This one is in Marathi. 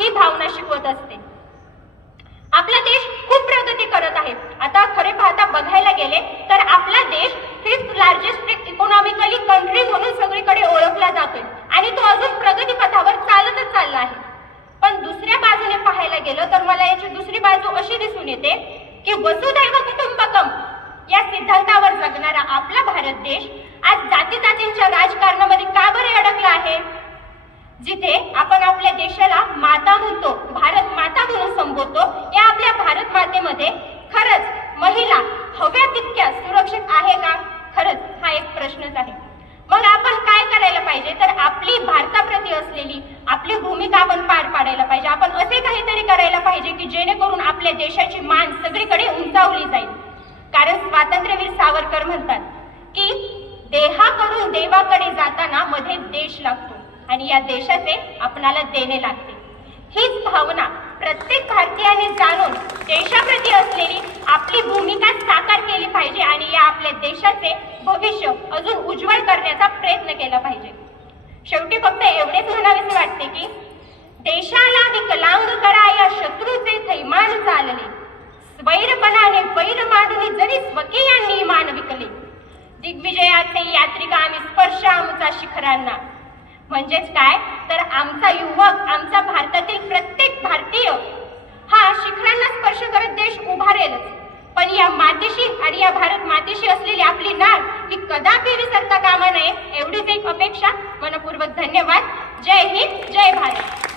ही भावना शिकवत असते। आपला देश खूप प्रगती करत आहे। आता खरे पाहता बघायला गेले तर आपला देश 5th लार्जेस्ट इकॉनॉमिकली कंट्री म्हणून सगळीकडे ओळखला जातोय आणि तो अजून प्रगती पथावर चालतच चालला आहे। पण दुसऱ्या बाजूने पाहायला गेलं तर मला याची दुसरी बाजू अशी दिसून येते की वसुधैव कुटुंबकम या सिद्धांतावर जगणारा आपला भारत देश आज जातीजातींच्या राजकारणामध्ये का बरे अडकला आहे? जिथे आपण आपल्या देशाला माता म्हणतो, भारत माता म्हणून संबोधतो, या आपल्या भारत मातेमध्ये खरंच महिला हव्या तितक्या सुरक्षित आहे का? खरंच हा एक प्रश्नच आहे। मग आपण काय करायला पाहिजे तर आपली भारताप्रती असलेली आपली भूमिका आपण पार पाडायला पाहिजे। आपण असे काहीतरी करायला पाहिजे की जेणेकरून आपल्या देशाची मान सगळीकडे उंचावली जाईल। कारण स्वातंत्र्यवीर सावरकर म्हणतात की देहाकडून देवाकडे जाताना मध्ये देश लागतो आणि या देशाचे आपणाला देणे लागते। हीच भावना प्रत्येक भारतीयाने जाणून देशाप्रती असलेली आपली भूमिका साकार केली पाहिजे आणि या आपल्या देशाचे भविष्य अजून उज्ज्वल करण्याचा प्रयत्न केला पाहिजे। शेवटी फक्त एवढेच म्हणावेसे वाटते की देशाला विकलांग कराया शत्रूचे थैमान चालले, स्वैरपणाने वैर मांडून जरी स्वकीयांनी मान विकले, दिग्विजयाचे यात्रिका आम्ही स्पर्श आमचा शिखरांना। म्हणजेच काय तर आमचा युवक, आमचा भारतातील प्रत्येक भारतीय हा शिखरांना स्पर्श करत देश उभारेलच, पण या मातेशी आणि या भारत मातेशी असलेली आपली नाळ ही कदापि विसरता कामा नये एवढीच एक अपेक्षा। मनपूर्वक धन्यवाद। जय हिंद, जय भारत।